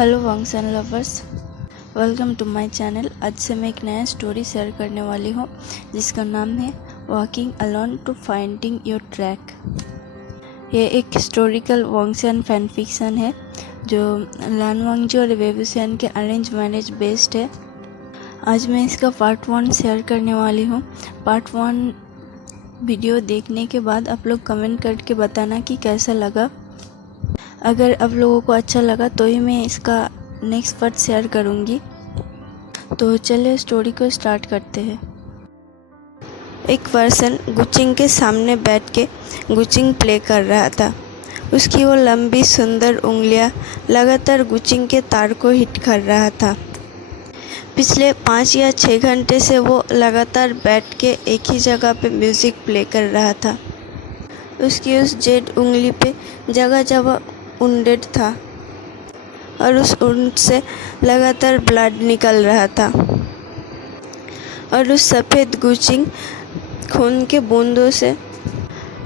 Hello वंगसन lovers, welcome to my channel. आज से मैं एक नया स्टोरी शेयर करने वाली हूँ जिसका नाम है walking alone to finding your track. ये एक हिस्टोरिकल वंगसन फैन फिक्शन है जो लान वांगजी और वेबुसियन के अरेंज मैरिज बेस्ड है। आज मैं इसका पार्ट 1 शेयर करने वाली हूँ। पार्ट 1 वीडियो देखने के बाद आप लोग कमेंट करके बताना कि कैसा लगा। अगर आप लोगों को अच्छा लगा तो ही मैं इसका नेक्स्ट पार्ट शेयर करूँगी। तो चलिए स्टोरी को स्टार्ट करते हैं। एक पर्सन गुचिंग के सामने बैठ के गुचिंग प्ले कर रहा था। उसकी वो लंबी सुंदर उंगलियां लगातार गुचिंग के तार को हिट कर रहा था। पिछले 5 या 6 घंटे से वो लगातार बैठ के एक ही जगह पे म्यूज़िक प्ले कर रहा था। उसकी उस जेड उंगली पे जगह जगह वुंडेड था और उस वुंड से लगातार ब्लड निकल रहा था और उस सफ़ेद गुचिंग खून के बूंदों से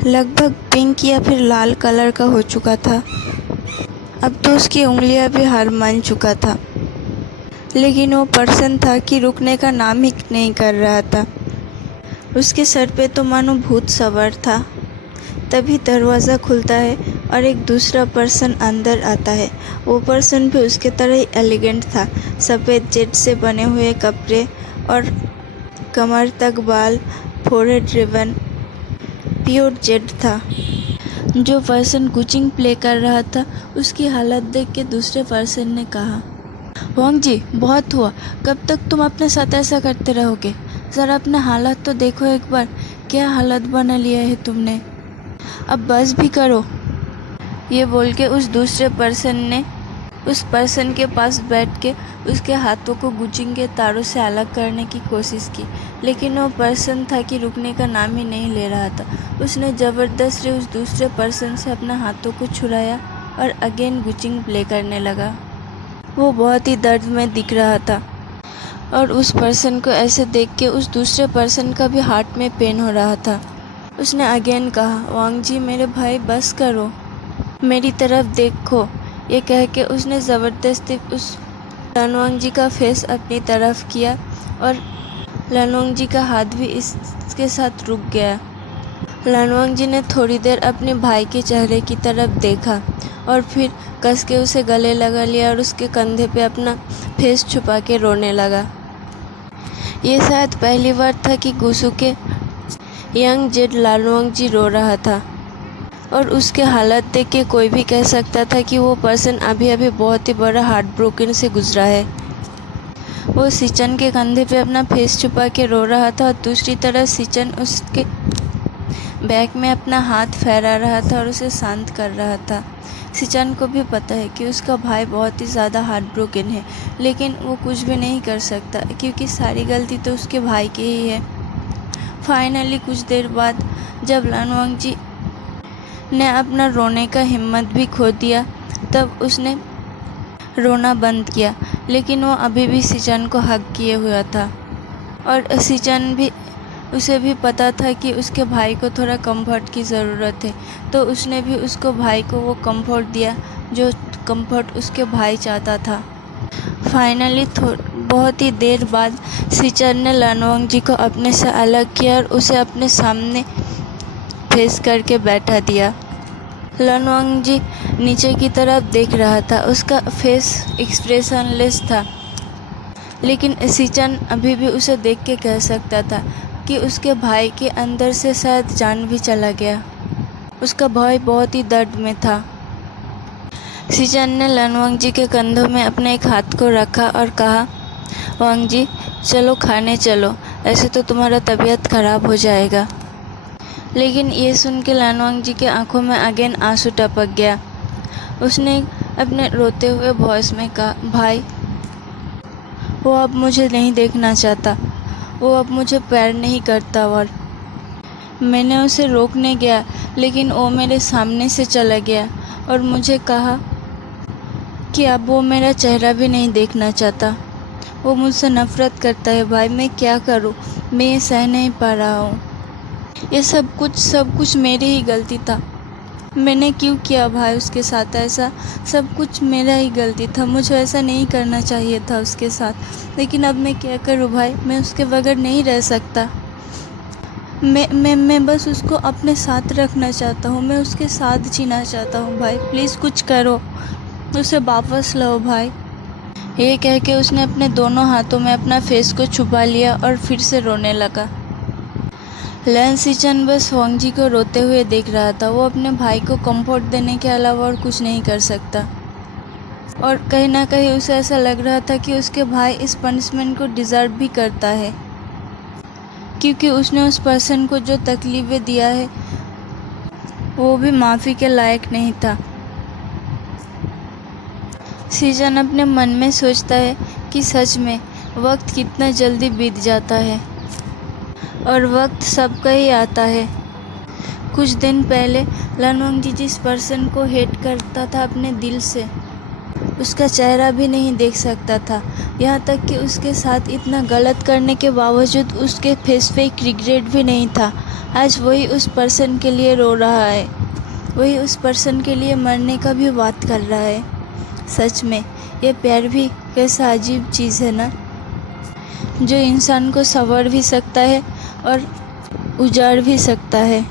लगभग पिंक या फिर लाल कलर का हो चुका था। अब तो उसकी उंगलियां भी हार मान चुका था, लेकिन वो पर्सन था कि रुकने का नाम ही नहीं कर रहा था। उसके सर पे तो मानो भूत सवार था। तभी दरवाज़ा खुलता है और एक दूसरा पर्सन अंदर आता है। वो पर्सन भी उसके तरह ही एलिगेंट था। सफ़ेद जेट से बने हुए कपड़े और कमर तक बाल, फोरहेड रिबन, प्योर जेट था। जो पर्सन गुचिंग प्ले कर रहा था उसकी हालत देख के दूसरे पर्सन ने कहा, वांग जी बहुत हुआ, कब तक तुम अपने साथ ऐसा करते रहोगे? ज़रा अपना हालत तो देखो एक बार, क्या हालत बना लिया है तुमने, अब बस भी करो। ये बोल के उस दूसरे पर्सन ने उस पर्सन के पास बैठ के उसके हाथों को गुचिंग के तारों से अलग करने की कोशिश की, लेकिन वो पर्सन था कि रुकने का नाम ही नहीं ले रहा था। उसने ज़बरदस्ती उस दूसरे पर्सन से अपने हाथों को छुड़ाया और अगेन गुचिंग प्ले करने लगा। वो बहुत ही दर्द में दिख रहा था और उस पर्सन को ऐसे देख के उस दूसरे पर्सन का भी हार्ट में पेन हो रहा था। उसने अगेन कहा, वांग जी मेरे भाई बस करो, मेरी तरफ देखो। ये कह के उसने ज़बरदस्ती उस लानवांग जी का फेस अपनी तरफ किया और लानवांग जी का हाथ भी इसके साथ रुक गया। लानवांग जी ने थोड़ी देर अपने भाई के चेहरे की तरफ देखा और फिर कस के उसे गले लगा लिया और उसके कंधे पे अपना फेस छुपा के रोने लगा। ये शायद पहली बार था कि गुसु के यंग जेड लानवांग जी रो रहा था और उसके हालत देख के कोई भी कह सकता था कि वो पर्सन अभी अभी बहुत ही बड़ा हार्ट ब्रोकन से गुजरा है। वो सिचन के कंधे पे अपना फेस छुपा के रो रहा था और दूसरी तरफ सिचन उसके बैक में अपना हाथ फैला रहा था और उसे शांत कर रहा था। सिचन को भी पता है कि उसका भाई बहुत ही ज़्यादा हार्ट ब्रोकन है, लेकिन वो कुछ भी नहीं कर सकता क्योंकि सारी गलती तो उसके भाई की ही है। फाइनली कुछ देर बाद जब लानवांग जी ने अपना रोने का हिम्मत भी खो दिया तब उसने रोना बंद किया, लेकिन वो अभी भी सिचन को हग किए हुआ था और सिचन भी उसे भी पता था कि उसके भाई को थोड़ा कंफर्ट की ज़रूरत है, तो उसने भी उसको भाई को वो कंफर्ट दिया जो कंफर्ट उसके भाई चाहता था। फाइनली बहुत ही देर बाद सिचन ने लानवांग जी को अपने से अलग किया और उसे अपने सामने फेस करके बैठा दिया। लानवांग जी नीचे की तरफ देख रहा था, उसका फेस एक्सप्रेशनलेस था, लेकिन सिचन अभी भी उसे देख के कह सकता था कि उसके भाई के अंदर से शायद जान भी चला गया। उसका भाई बहुत ही दर्द में था। सिचन ने लानवांग जी के कंधों में अपने एक हाथ को रखा और कहा, वांग जी चलो खाने चलो, ऐसे तो तुम्हारा तबीयत खराब हो जाएगा। लेकिन ये सुन के लानवांग जी के आंखों में अगेन आंसू टपक गया। उसने अपने रोते हुए वॉइस में कहा, भाई वो अब मुझे नहीं देखना चाहता, वो अब मुझे प्यार नहीं करता और मैंने उसे रोकने गया लेकिन वो मेरे सामने से चला गया और मुझे कहा कि अब वो मेरा चेहरा भी नहीं देखना चाहता। वो मुझसे नफ़रत करता है भाई, मैं क्या करूं, मैं ये सह नहीं पा रहा हूं। ये सब कुछ मेरी ही गलती था। मैंने क्यों किया भाई उसके साथ ऐसा? सब कुछ मेरा ही गलती था, मुझे ऐसा नहीं करना चाहिए था उसके साथ। लेकिन अब मैं क्या करूँ भाई, मैं उसके बगैर नहीं रह सकता। मैं बस उसको अपने साथ रखना चाहता हूँ, मैं उसके साथ जीना चाहता हूँ भाई, प्लीज़ कुछ करो, उसे वापस लाओ भाई। ये कह के उसने अपने दोनों हाथों में अपना फेस को छुपा लिया और फिर से रोने लगा। लैन सिचन बस वांग जी को रोते हुए देख रहा था। वो अपने भाई को कंफर्ट देने के अलावा और कुछ नहीं कर सकता, और कहीं ना कहीं उसे ऐसा लग रहा था कि उसके भाई इस पनिशमेंट को डिज़र्व भी करता है, क्योंकि उसने उस पर्सन को जो तकलीफ़ें दिया है वो भी माफ़ी के लायक नहीं था। सीजन अपने मन में सोचता है कि सच में वक्त कितना जल्दी बीत जाता है, और वक्त सबका ही आता है। कुछ दिन पहले लन वांग जी जिस पर्सन को हेट करता था अपने दिल से, उसका चेहरा भी नहीं देख सकता था। यहाँ तक कि उसके साथ इतना गलत करने के बावजूद उसके फेस पे एक रिग्रेट भी नहीं था। आज वही उस पर्सन के लिए रो रहा है, वही उस पर्सन के लिए मरने का भी बात कर रहा है। सच में ये प्यार भी कैसा अजीब चीज़ है ना, जो इंसान को संवर भी सकता है और उजाड़ भी सकता है।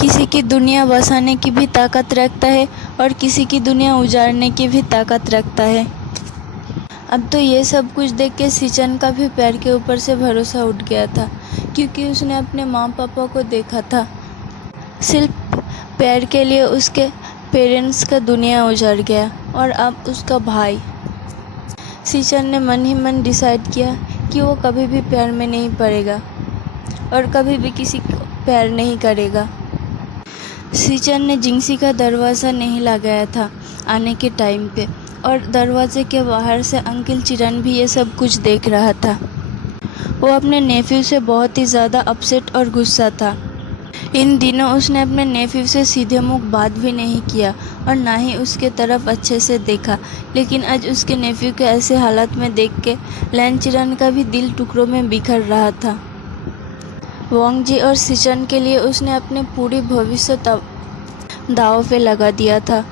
किसी की दुनिया बसाने की भी ताकत रखता है और किसी की दुनिया उजाड़ने की भी ताकत रखता है। अब तो ये सब कुछ देख के सिचन का भी प्यार के ऊपर से भरोसा उठ गया था, क्योंकि उसने अपने माँ पापा को देखा था। सिर्फ प्यार के लिए उसके पेरेंट्स का दुनिया उजड़ गया, और अब उसका भाई। सिचन ने मन ही मन डिसाइड किया कि वो कभी भी प्यार में नहीं पड़ेगा और कभी भी किसी को प्यार नहीं करेगा। सिचन ने जिंगसी का दरवाज़ा नहीं लगाया था आने के टाइम पे, और दरवाजे के बाहर से अंकल चिरन भी ये सब कुछ देख रहा था। वो अपने नेफ्यू से बहुत ही ज़्यादा अपसेट और गुस्सा था। इन दिनों उसने अपने नेफ्यू से सीधे मुंह बात भी नहीं किया और ना ही उसके तरफ अच्छे से देखा। लेकिन आज उसके नेफ्यू के ऐसे हालत में देख के लैन चिरन का भी दिल टुकड़ों में बिखर रहा था। वांग जी और सिचन के लिए उसने अपने पूरी भविष्य दाव पे लगा दिया था।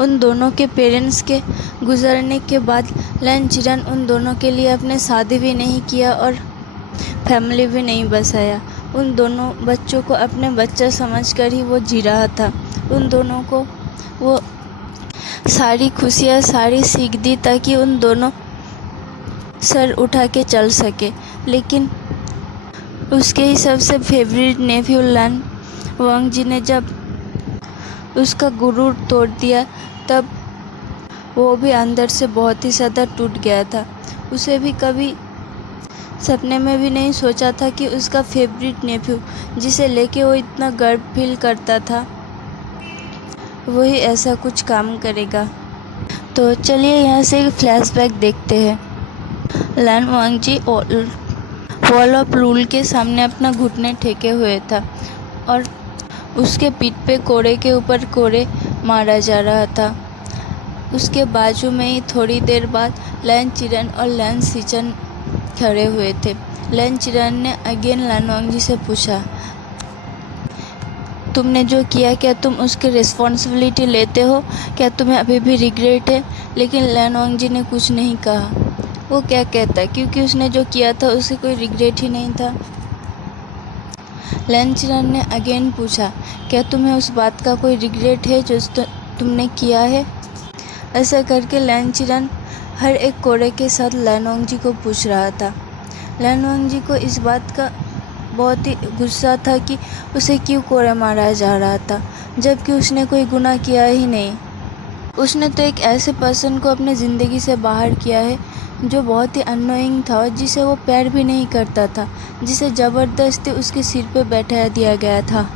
उन दोनों के पेरेंट्स के गुजरने के बाद लैन चिरन उन दोनों के लिए अपने शादी भी नहीं किया और फैमिली भी नहीं बसाया। उन दोनों बच्चों को अपने बच्चा समझकर ही वो जी रहा था। उन दोनों को वो सारी खुशियाँ सारी सीख दी ताकि उन दोनों सर उठा के चल सके। लेकिन उसके ही सबसे फेवरेट नेफ्यू लैन वांग जी ने जब उसका गुरूर तोड़ दिया, तब वो भी अंदर से बहुत ही ज़्यादा टूट गया था। उसे भी कभी सपने में भी नहीं सोचा था कि उसका फेवरेट नेफ्यू, जिसे लेके वो इतना गर्व फील करता था, वही ऐसा कुछ काम करेगा। तो चलिए यहाँ से एक फ्लैशबैक देखते हैं। लैन वांग जी वॉल ऑफ रूल के सामने अपना घुटने टेके हुए था और उसके पीठ पे कोड़े के ऊपर कोड़े मारा जा रहा था। उसके बाजू में ही थोड़ी देर बाद लैन चिरन और लैन सिचन खड़े हुए थे। लैन चिरन ने अगेन लैन वांग जी से पूछा, तुमने जो किया क्या तुम उसकी रिस्पॉन्सिबिलिटी लेते हो? क्या तुम्हें अभी भी रिग्रेट है? लेकिन लैन वांग जी ने कुछ नहीं कहा। वो क्या कहता, क्योंकि उसने जो किया था उसे कोई रिग्रेट ही नहीं था। लैन चिरन ने अगेन पूछा, क्या तुम्हें उस बात का कोई रिग्रेट है जो तुमने किया है? ऐसा करके लैन चिरन हर एक कोड़े के साथ लैन वांग जी को पूछ रहा था। लैन वांग जी को इस बात का बहुत ही गुस्सा था कि उसे क्यों कोड़े मारा जा रहा था, जबकि उसने कोई गुनाह किया ही नहीं। उसने तो एक ऐसे पर्सन को अपने ज़िंदगी से बाहर किया है जो बहुत ही अननोइंग था, जिसे वो प्यार भी नहीं करता था, जिसे ज़बरदस्ती उसके सिर पे बैठा दिया गया था।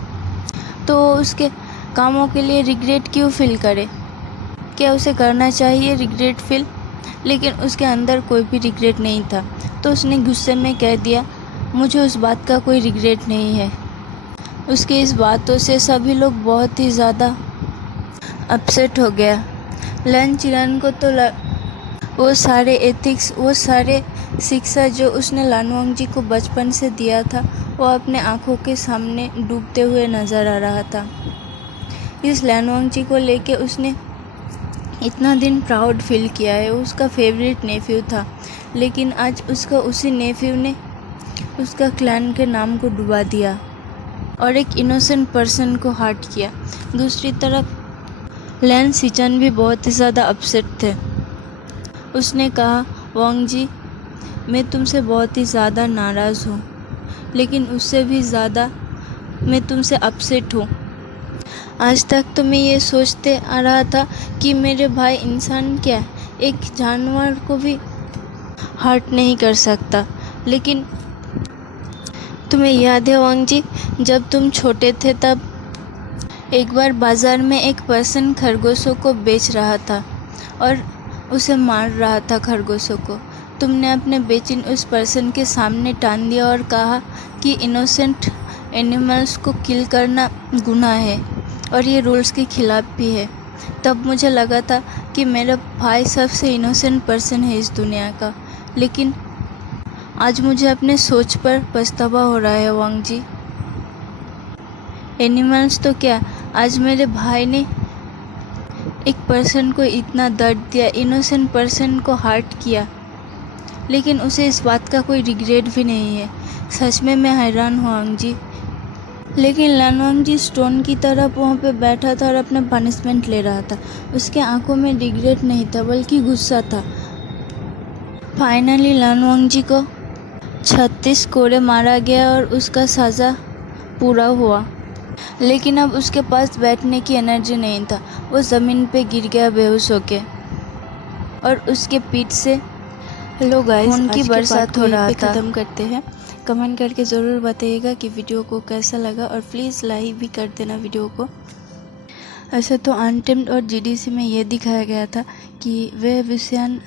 तो वो उसके कामों के लिए रिग्रेट क्यों फील करे? क्या उसे करना चाहिए रिग्रेट फील? लेकिन उसके अंदर कोई भी रिग्रेट नहीं था। तो उसने गुस्से में कह दिया, मुझे उस बात का कोई रिग्रेट नहीं है। उसकी इस बातों से सभी लोग बहुत ही ज़्यादा अपसेट हो गया। लैन चिरन को तो वो सारे एथिक्स, वो सारे शिक्षा जो उसने लैन वांग जी को बचपन से दिया था, वो अपने आँखों के सामने डूबते हुए नज़र आ रहा था। इस लैन वांगजी को लेके उसने इतना दिन प्राउड फील किया है। उसका फेवरेट नेफ्यू था, लेकिन आज उसका उसी नेफ्यू ने उसका क्लैन के नाम को डुबा दिया और एक इनोसेंट पर्सन को हर्ट किया। दूसरी तरफ लैन सिचन भी बहुत ही ज़्यादा अपसेट थे। उसने कहा, वांगजी मैं तुमसे बहुत ही ज़्यादा नाराज़ हूँ, लेकिन उससे भी ज़्यादा मैं तुमसे अपसेट हूँ। आज तक तो मैं ये सोचते आ रहा था कि मेरे भाई इंसान क्या एक जानवर को भी हर्ट नहीं कर सकता, लेकिन तुम्हें याद है वांगजी, जब तुम छोटे थे तब एक बार बाज़ार में एक पर्सन खरगोशों को बेच रहा था और उसे मार रहा था खरगोशों को। तुमने अपने बेचिन उस पर्सन के सामने टान दिया और कहा कि इनोसेंट एनिमल्स को किल करना गुनाह है और ये रूल्स के खिलाफ भी है। तब मुझे लगा था कि मेरा भाई सबसे इनोसेंट पर्सन है इस दुनिया का, लेकिन आज मुझे अपने सोच पर पछतावा हो रहा है वांगजी। एनिमल्स तो क्या, आज मेरे भाई ने एक पर्सन को इतना दर्द दिया, इनोसेंट पर्सन को हर्ट किया, लेकिन उसे इस बात का कोई रिग्रेट भी नहीं है। सच में मैं हैरान हूँ वांगजी। लेकिन लैन वांगजी स्टोन की तरफ वहाँ पे बैठा था और अपना पनिशमेंट ले रहा था। उसके आंखों में रिग्रेट नहीं था, बल्कि गुस्सा था। फाइनली लैन वांगजी को 36 कोड़े मारा गया और उसका सज़ा पूरा हुआ, लेकिन अब उसके पास बैठने की एनर्जी नहीं था। वो ज़मीन पे गिर गया बेहोश होके और उसके पीठ से हेलो गाइस, खून की आज के बरसात पार्ट को हो यहीं रहा पे था। ख़त्म करते हैं। कमेंट करके ज़रूर बताइएगा कि वीडियो को कैसा लगा और प्लीज़ लाइक भी कर देना वीडियो को। ऐसे तो अनटेम्ड और जीडीसी में ये दिखाया गया था कि वे विषयान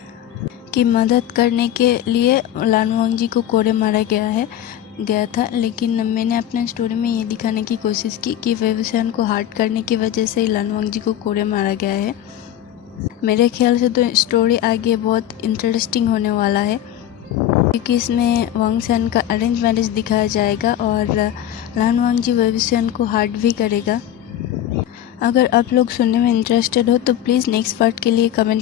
की मदद करने के लिए लैन वांगजी को कोड़े मारा गया था, लेकिन मैंने अपने स्टोरी में ये दिखाने की कोशिश की कि वे विषयान को हर्ट करने की वजह से ही लैन वांगजी को कोड़े मारा गया है। मेरे ख्याल से तो स्टोरी आगे बहुत इंटरेस्टिंग होने वाला है, क्योंकि इसमें वांगशान का अरेंज मैरिज दिखाया जाएगा और लैन वांगजी वेविशियन को हर्ट भी करेगा। अगर आप लोग सुनने में इंटरेस्टेड हो तो प्लीज़ नेक्स्ट पार्ट के लिए कमेंट